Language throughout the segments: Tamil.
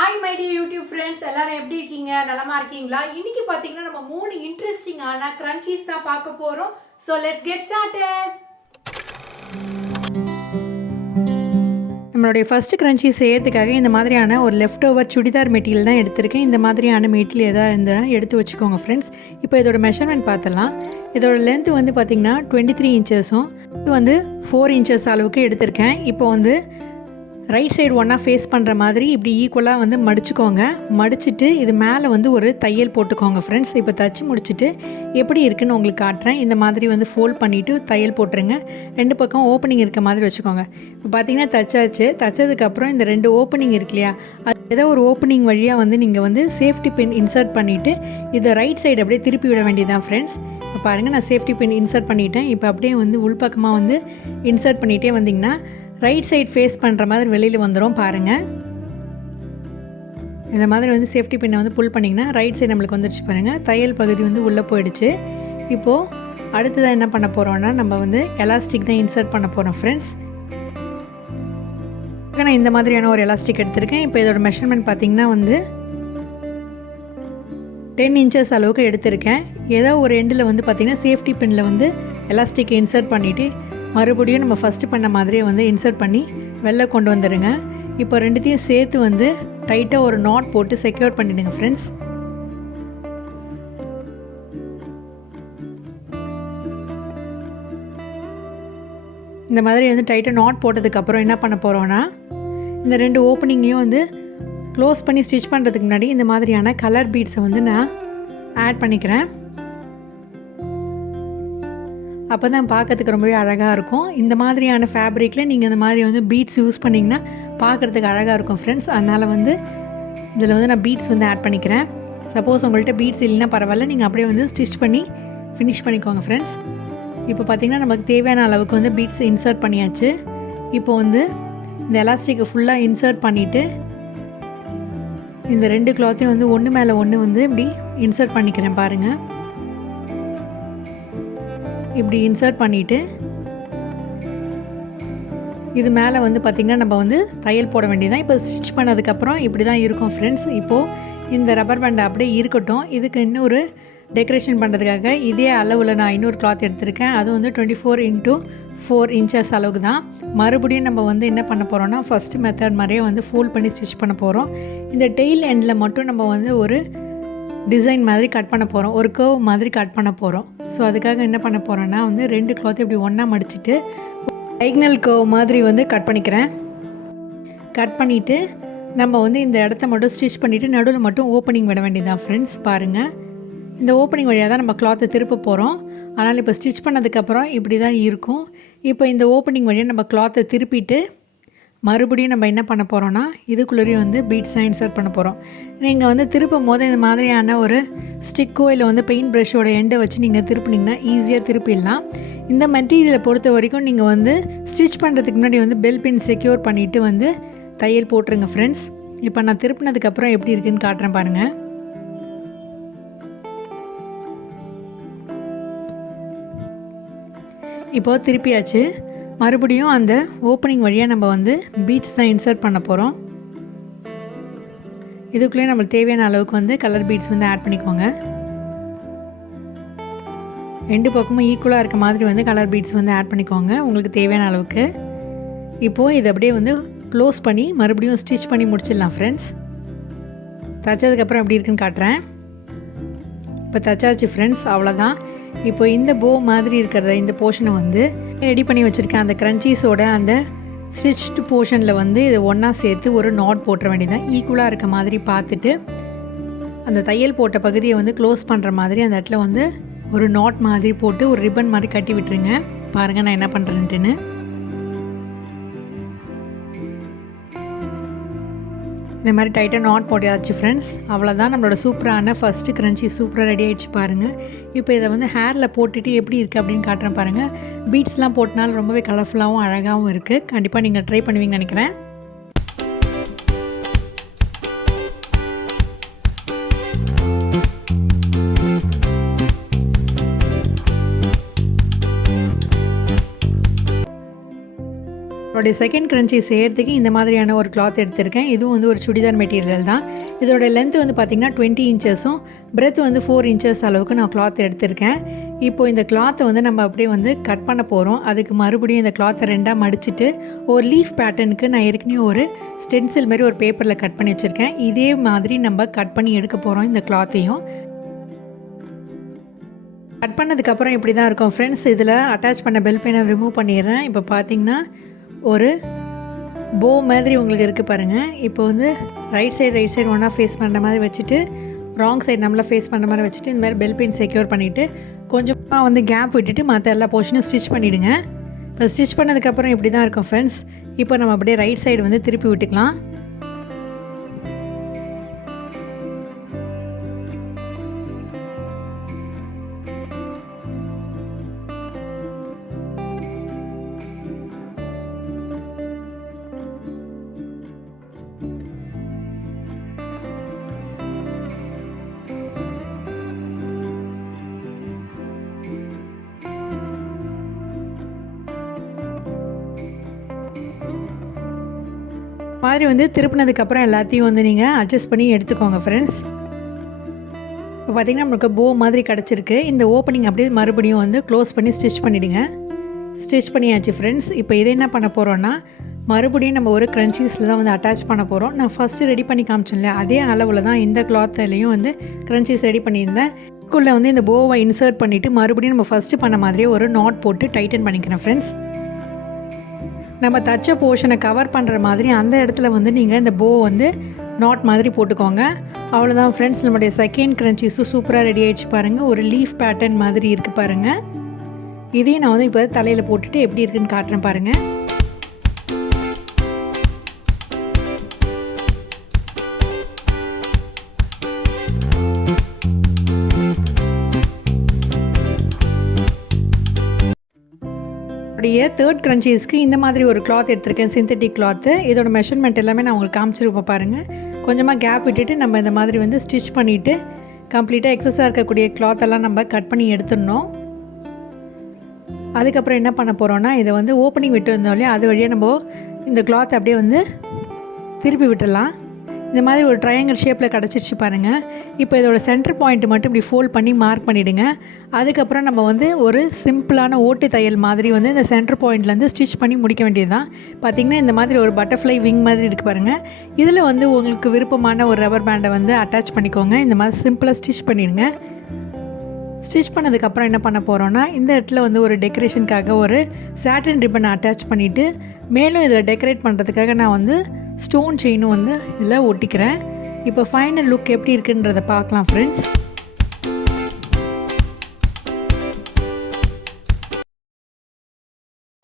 Hi my dear YouTube friends, எல்லாரும் எப்படி இருக்கீங்க? நலமா இருக்கீங்களா? இன்னைக்கு பாத்தீங்கன்னா நம்ம மூணு இன்ட்ரஸ்டிங்கான crunchies தான் பார்க்க போறோம். So let's get started. நம்மளுடைய ஃபர்ஸ்ட் crunchies செய்யறதுக்காக இந்த மாதிரியான ஒரு லெஃப்ட் ஓவர் சுடிதார் மெட்டீரியல் தான் எடுத்திருக்கேன். இந்த மாதிரியான மெட்டீரியல் ஏதாவது இருந்தால் எடுத்து வச்சுக்கோங்க ஃப்ரெண்ட்ஸ். இப்போ இதோட மெஷர்மெண்ட் பார்த்தலாம். இதோட லென்த் வந்து பார்த்தீங்கன்னா 23 இன்ச்சஸும் இது வந்து 4 இன்ச்சஸ் அளவுக்கு எடுத்திருக்கேன். இப்போ வந்து ரைட் சைடு ஒன்றா ஃபேஸ் பண்ணுற மாதிரி இப்படி ஈக்குவலாக வந்து மடிச்சுக்கோங்க. மடிச்சுட்டு இது மேலே வந்து ஒரு தையல் போட்டுக்கோங்க ஃப்ரெண்ட்ஸ். இப்போ தச்சு முடிச்சுட்டு எப்படி இருக்குன்னு உங்களுக்கு காட்டுறேன். இந்த மாதிரி வந்து ஃபோல்ட் பண்ணிவிட்டு தையல் போட்டுருங்க. ரெண்டு பக்கம் ஓப்பனிங் இருக்க மாதிரி வச்சுக்கோங்க. இப்போ பார்த்தீங்கன்னா தச்சாச்சு. தச்சதுக்கப்புறம் இந்த ரெண்டு ஓப்பனிங் இருக்கு இல்லையா, அது ஏதோ ஒரு ஓப்பனிங் வழியாக வந்து நீங்கள் வந்து சேஃப்டி பின் இன்சர்ட் பண்ணிவிட்டு இதை ரைட் சைடு அப்படியே திருப்பி விட வேண்டியதான் ஃப்ரெண்ட்ஸ். இப்போ பாருங்கள், நான் சேஃப்டி பின் இன்சர்ட் பண்ணிட்டேன். இப்போ அப்படியே வந்து உள்பக்கமாக வந்து இன்சர்ட் பண்ணிகிட்டே வந்திங்கன்னா ரைட் சைடு ஃபேஸ் பண்ணுற மாதிரி வெளியில் வந்துடும் பாருங்கள். இந்த மாதிரி வந்து சேஃப்டி பின்னை வந்து புல் பண்ணிங்கன்னா ரைட் சைடு நம்மளுக்கு வந்துடுச்சு பாருங்கள். தையல் பகுதி வந்து உள்ளே போயிடுச்சு. இப்போது அடுத்ததாக என்ன பண்ண போகிறோன்னா நம்ம வந்து எலாஸ்டிக் தான் இன்சர்ட் பண்ண போகிறோம் ஃப்ரெண்ட்ஸ். நான் இந்த மாதிரியான ஒரு எலாஸ்டிக் எடுத்திருக்கேன். இப்போ இதோட மெஷர்மெண்ட் பார்த்திங்கன்னா வந்து 10 இன்ச்சஸ் அளவுக்கு எடுத்திருக்கேன். ஏதோ ஒரு எண்டில் வந்து பார்த்திங்கன்னா சேஃப்டி பின்னில் வந்து எலாஸ்டிக்கை இன்சர்ட் பண்ணிவிட்டு மறுபடியும் நம்ம ஃபஸ்ட்டு பண்ண மாதிரியே வந்து இன்சர்ட் பண்ணி வெளில கொண்டு வந்துடுங்க. இப்போ ரெண்டுத்தையும் சேர்த்து வந்து டைட்டாக ஒரு நாட் போட்டு செக்யூர் பண்ணிவிடுங்க ஃப்ரெண்ட்ஸ். இந்த மாதிரி வந்து டைட்டாக நாட் போட்டதுக்கப்புறம் என்ன பண்ண போகிறோன்னா இந்த ரெண்டு ஓப்பனிங்கையும் வந்து க்ளோஸ் பண்ணி ஸ்டிச் பண்ணுறதுக்கு முன்னாடி இந்த மாதிரியான கலர் பீட்ஸை வந்து நான் ஆட் பண்ணிக்கிறேன். அப்போ தான் பார்க்கறதுக்கு ரொம்பவே அழகாக இருக்கும். இந்த மாதிரியான ஃபேப்ரிக்கில் நீங்கள் இந்த மாதிரி வந்து பீட்ஸ் யூஸ் பண்ணிங்கன்னா பார்க்குறதுக்கு அழகாக இருக்கும் ஃப்ரெண்ட்ஸ். அதனால் வந்து இதில் வந்து நான் பீட்ஸ் வந்து ஆட் பண்ணிக்கிறேன். சப்போஸ் உங்கள்கிட்ட பீட்ஸ் இல்லைன்னா பரவாயில்ல, நீங்கள் அப்படியே வந்து ஸ்டிச் பண்ணி ஃபினிஷ் பண்ணிக்கோங்க ஃப்ரெண்ட்ஸ். இப்போ பார்த்திங்கன்னா நமக்கு தேவையான அளவுக்கு வந்து பீட்ஸ் இன்சர்ட் பண்ணியாச்சு. இப்போ வந்து இந்த எலாஸ்டிக்கை ஃபுல்லாக இன்சர்ட் பண்ணிவிட்டு இந்த ரெண்டு கிளாத்தையும் வந்து ஒன்று மேலே ஒன்று வந்து இப்படி இன்சர்ட் பண்ணிக்கிறேன் பாருங்கள். இப்படி இன்சர்ட் பண்ணிவிட்டு இது மேலே வந்து பார்த்திங்கன்னா நம்ம வந்து தையல் போட வேண்டியதான். இப்போ ஸ்டிச் பண்ணதுக்கப்புறம் இப்படி தான் இருக்கும் ஃப்ரெண்ட்ஸ். இப்போது இந்த ரப்பர் பேண்டை அப்படியே இருக்கட்டும். இதுக்கு இன்னொரு டெக்கரேஷன் பண்ணுறதுக்காக இதே அளவில் நான் இன்னொரு கிளாத் எடுத்திருக்கேன். அது வந்து 24x4 இன்ச்சஸ் அளவுக்கு தான். மறுபடியும் நம்ம வந்து என்ன பண்ண போகிறோம்னா ஃபஸ்ட்டு மெத்தட் மாதிரியே வந்து ஃபோல்ட் பண்ணி ஸ்டிச் பண்ண போகிறோம். இந்த டெயில் எண்டில் மட்டும் நம்ம வந்து ஒரு டிசைன் மாதிரி கட் பண்ண போகிறோம், ஒரு கர்வ் மாதிரி கட் பண்ண போகிறோம். ஸோ அதுக்காக என்ன பண்ண போகிறோன்னா வந்து ரெண்டு கிளாத் இப்படி ஒன்றா மடிச்சுட்டு டைகனல் கர்வ் மாதிரி வந்து கட் பண்ணிக்கிறேன். கட் பண்ணிவிட்டு நம்ம வந்து இந்த இடத்த மட்டும் ஸ்டிச் பண்ணிவிட்டு நடுவில் மட்டும் ஓப்பனிங் விட வேண்டியதான் ஃப்ரெண்ட்ஸ். பாருங்கள், இந்த ஓப்பனிங் வழியாக தான் நம்ம கிளாத்தை திருப்ப போகிறோம். ஆனால் இப்போ ஸ்டிச் பண்ணதுக்கப்புறம் இப்படி தான் இருக்கும். இப்போ இந்த ஓப்பனிங் வழியாக நம்ம கிளாத்தை திருப்பிட்டு மறுபடியும் நம்ம என்ன பண்ண போகிறோன்னா இதுக்குள்ளேயும் வந்து பீட்ஸாக இன்சர்ட் பண்ண போகிறோம். நீங்கள் வந்து திருப்பும் போது இந்த மாதிரியான ஒரு ஸ்டிக்கோ இல்லை வந்து பெயிண்ட் ப்ரஷோட எண்டை வச்சு நீங்கள் திருப்பினீங்கன்னா ஈஸியாக திருப்பிடலாம். இந்த மெட்டீரியலை பொறுத்த வரைக்கும் நீங்கள் வந்து ஸ்டிச் பண்ணுறதுக்கு முன்னாடி வந்து பெல் பின் செக்யூர் பண்ணிவிட்டு வந்து தையல் போட்டுருங்க ஃப்ரெண்ட்ஸ். இப்போ நான் திருப்பினதுக்கப்புறம் எப்படி இருக்குதுன்னு காட்டுறேன் பாருங்கள். இப்போது திருப்பியாச்சு. மறுபடியும் அந்த ஓப்பனிங் வழியாக நம்ம வந்து பீட்ஸ் தான் இன்சர்ட் பண்ண போகிறோம். இதுக்குள்ளேயே நம்மளுக்கு தேவையான அளவுக்கு வந்து கலர் பீட்ஸ் வந்து ஆட் பண்ணிக்கோங்க. ரெண்டு பக்கமும் ஈக்குவலாக இருக்க மாதிரி வந்து கலர் பீட்ஸ் வந்து ஆட் பண்ணிக்கோங்க உங்களுக்கு தேவையான அளவுக்கு. இப்போது இதை அப்படியே வந்து க்ளோஸ் பண்ணி மறுபடியும் ஸ்டிச் பண்ணி முடிச்சிடலாம் ஃப்ரெண்ட்ஸ். தைச்சதுக்கப்புறம் எப்படி இருக்குன்னு காட்டுறேன். இப்போ தைச்சாச்சு ஃப்ரெண்ட்ஸ், அவ்வளோதான். இப்போ இந்த போ மாதிரி இருக்கிறத இந்த போர்ஷனை வந்து ரெடி பண்ணி வச்சுருக்கேன். அந்த க்ரன்ச்சீஸோட அந்த ஸ்டிச்டு போர்ஷனில் வந்து இதை ஒன்றா சேர்த்து ஒரு நாட் போட்டுற வேண்டியதான். ஈக்குவலாக இருக்க மாதிரி பார்த்துட்டு அந்த தையல் போட்ட பகுதியை வந்து க்ளோஸ் பண்ணுற மாதிரி அந்த இடத்துல வந்து ஒரு நாட் மாதிரி போட்டு ஒரு ரிப்பன் மாதிரி கட்டி விட்டுருங்க. பாருங்கள் நான் என்ன பண்ணுறேன்ட்டுன்னு. இந்த மாதிரி டைட்டாக நாட் போட்டாச்சு ஃப்ரெண்ட்ஸ். அவ்வளோதான், நம்மளோட சூப்பரான ஃபஸ்ட்டு க்ரன்ச்சி சூப்பராக ரெடி ஆகிடுச்சு பாருங்கள். இப்போ இதை வந்து ஹேரில் போட்டுட்டு எப்படி இருக்குது அப்படின்னு காட்டுறேன் பாருங்கள். பீட்ஸ்லாம் போட்டனால ரொம்பவே கலர்ஃபுல்லாகவும் அழகாகவும் இருக்குது. கண்டிப்பாக நீங்கள் ட்ரை பண்ணுவீங்கன்னு நினைக்கிறேன். என்னுடைய செகண்ட் கிரன்ச்சி செய்கிறதுக்கு இந்த மாதிரியான ஒரு கிளாத் எடுத்திருக்கேன். இதுவும் வந்து ஒரு சுடிதார் மெட்டீரியல் தான். இதோட லென்த் வந்து பார்த்திங்கன்னா 20 இன்ச்சஸும் பிரெத் வந்து 4 இன்ச்சஸ் அளவுக்கு நான் கிளாத் எடுத்திருக்கேன். இப்போது இந்த கிளாத்தை வந்து நம்ம அப்படியே வந்து கட் பண்ண போகிறோம். அதுக்கு மறுபடியும் இந்த கிளாத்தை 2ஆக மடிச்சுட்டு ஒரு லீஃப் பேட்டர்னுக்கு நான் ஏற்கனவே ஒரு ஸ்டென்சில் மாதிரி ஒரு பேப்பரில் கட் பண்ணி வச்சுருக்கேன். இதே மாதிரி நம்ம கட் பண்ணி எடுக்க போகிறோம் இந்த கிளாத்தையும். கட் பண்ணதுக்கப்புறம் இப்படி தான் இருக்கும் ஃப்ரெண்ட்ஸ். இதில் அட்டாச் பண்ண பெல் பெயினை ரிமூவ் பண்ணிடுறேன். இப்போ பார்த்திங்கன்னா ஒரு போ மாதிரி உங்களுக்கு இருக்குது பாருங்கள். இப்போ வந்து ரைட் சைடு ஒன்றா ஃபேஸ் பண்ணுற மாதிரி வச்சுட்டு ராங் சைடு நம்மளை ஃபேஸ் பண்ணுற மாதிரி வச்சுட்டு இந்த மாதிரி பெல் பெயின் செக்யூர் பண்ணிவிட்டு கொஞ்சமாக வந்து கேப் விட்டுட்டு மற்ற எல்லா போர்ஷனும் ஸ்டிச் பண்ணிவிடுங்க. இப்போ ஸ்டிச் பண்ணதுக்கப்புறம் இப்படி தான் இருக்கும் ஃப்ரெண்ட்ஸ். இப்போ நம்ம அப்படியே ரைட் சைடு வந்து திருப்பி விட்டுக்கலாம். மாதிரி வந்து திருப்பினதுக்கப்புறம் எல்லாத்தையும் வந்து நீங்கள் அட்ஜஸ்ட் பண்ணி எடுத்துக்கோங்க ஃப்ரெண்ட்ஸ். இப்போ பார்த்திங்கன்னா நம்மளுக்கு போ மாதிரி கிடச்சிருக்கு. இந்த ஓப்பனிங் அப்படியே மறுபடியும் வந்து க்ளோஸ் பண்ணி ஸ்டிச் பண்ணிவிடுங்க. ஸ்டிச் பண்ணியாச்சு ஃப்ரெண்ட்ஸ். இப்போ இதை என்ன பண்ண போகிறோன்னா மறுபடியும் நம்ம ஒரு க்ரன்ச்சீஸில் தான் வந்து அட்டாச் பண்ண போகிறோம். நான் ஃபஸ்ட்டு ரெடி பண்ணி காமிச்சேன்ல அதே அளவில் தான் இந்த கிளாத்துலேயும் வந்து க்ரன்ச்சீஸ் ரெடி பண்ணியிருந்தேன். இதுக்குள்ளே வந்து இந்த போவை இன்சர்ட் பண்ணிவிட்டு மறுபடியும் நம்ம ஃபஸ்ட்டு பண்ண மாதிரியே ஒரு நாட் போட்டு டைட்டன் பண்ணிக்கிறேன் ஃப்ரெண்ட்ஸ். நம்ம தச்ச போர்ஷனை கவர் பண்ணுற மாதிரி அந்த இடத்துல வந்து நீங்கள் இந்த போ வந்து நாட் மாதிரி போட்டுக்கோங்க. அவ்வளோதான் ஃப்ரெண்ட்ஸ். நம்மளுடைய செகண்ட் க்ரன்ச்சீஸும் சூப்பராக ரெடி ஆகிடுச்சு பாருங்கள். ஒரு லீஃப் பேட்டர்ன் மாதிரி இருக்குது பாருங்கள். இதையும் நான் வந்து இப்போ தலையில் போட்டுட்டு எப்படி இருக்குன்னு காட்டுறேன் பாருங்கள். அப்படியே தேர்ட் க்ரன்ச்சீஸ்க்கு இந்த மாதிரி ஒரு கிளாத் எடுத்திருக்கேன், சிந்தட்டிக் கிளாத்து. இதோட மெஷர்மெண்ட் எல்லாமே நான் உங்களுக்கு காமிச்சிருப்பேன் பாருங்கள். கொஞ்சமாக கேப் விட்டுட்டு நம்ம இந்த மாதிரி வந்து ஸ்டிச் பண்ணிவிட்டு கம்ப்ளீட்டாக எக்ஸஸாக இருக்கக்கூடிய கிளாத்தெல்லாம் நம்ம கட் பண்ணி எடுத்துடணும். அதுக்கப்புறம் என்ன பண்ண போகிறோன்னா இதை வந்து ஓப்பனிங் விட்டு வந்தோம் இல்லையா, அது வழியாக நம்ம இந்த கிளாத்தை அப்படியே வந்து திருப்பி விட்டுடலாம். இந்த மாதிரி ஒரு ட்ரையாங்கிள் ஷேப்பில் கிடச்சிருச்சு பாருங்கள். இப்போ இதோட சென்டர் பாயிண்ட்டு மட்டும் இப்படி ஃபோல்ட் பண்ணி மார்க் பண்ணிவிடுங்க. அதுக்கப்புறம் நம்ம வந்து ஒரு சிம்பிளான ஓட்டு தையல் மாதிரி வந்து இந்த சென்டர் பாயிண்ட்லேருந்து ஸ்டிச் பண்ணி முடிக்க வேண்டியது தான். பார்த்திங்கன்னா இந்த மாதிரி ஒரு பட்டர்ஃப்ளை விங் மாதிரி இருக்குது பாருங்கள். இதில் வந்து உங்களுக்கு விருப்பமான ஒரு ரப்பர் பேண்டை வந்து அட்டாச் பண்ணிக்கோங்க. இந்த மாதிரி சிம்பிளாக ஸ்டிச் பண்ணிடுங்க. ஸ்டிச் பண்ணதுக்கப்புறம் என்ன பண்ண போகிறோன்னா இந்த இடத்துல வந்து ஒரு டெக்கரேஷனுக்காக ஒரு சாட்டின் ரிப்பனை அட்டாச் பண்ணிவிட்டு மேலும் இதை டெக்கரேட் பண்ணுறதுக்காக நான் வந்து ஸ்டோன் செயினும் வந்து இதில் ஒட்டிக்கிறேன். இப்போ ஃபைனல் லுக் எப்படி இருக்குன்றதை பார்க்கலாம் ஃப்ரெண்ட்ஸ்.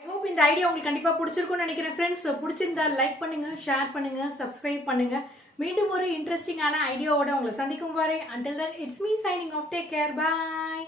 ஐ ஹோப் இந்த ஐடியா உங்களுக்கு கண்டிப்பாக பிடிச்சிருக்கும்னு நினைக்கிறேன் ஃப்ரெண்ட்ஸ். பிடிச்சிருந்தா லைக் பண்ணுங்கள், ஷேர் பண்ணுங்கள், சப்ஸ்கிரைப் பண்ணுங்கள். மீண்டும் ஒரு இன்ட்ரெஸ்டிங்கான ஐடியாவோட உங்களை சந்திக்கும் வரை until then it's me signing off. Take care. Bye.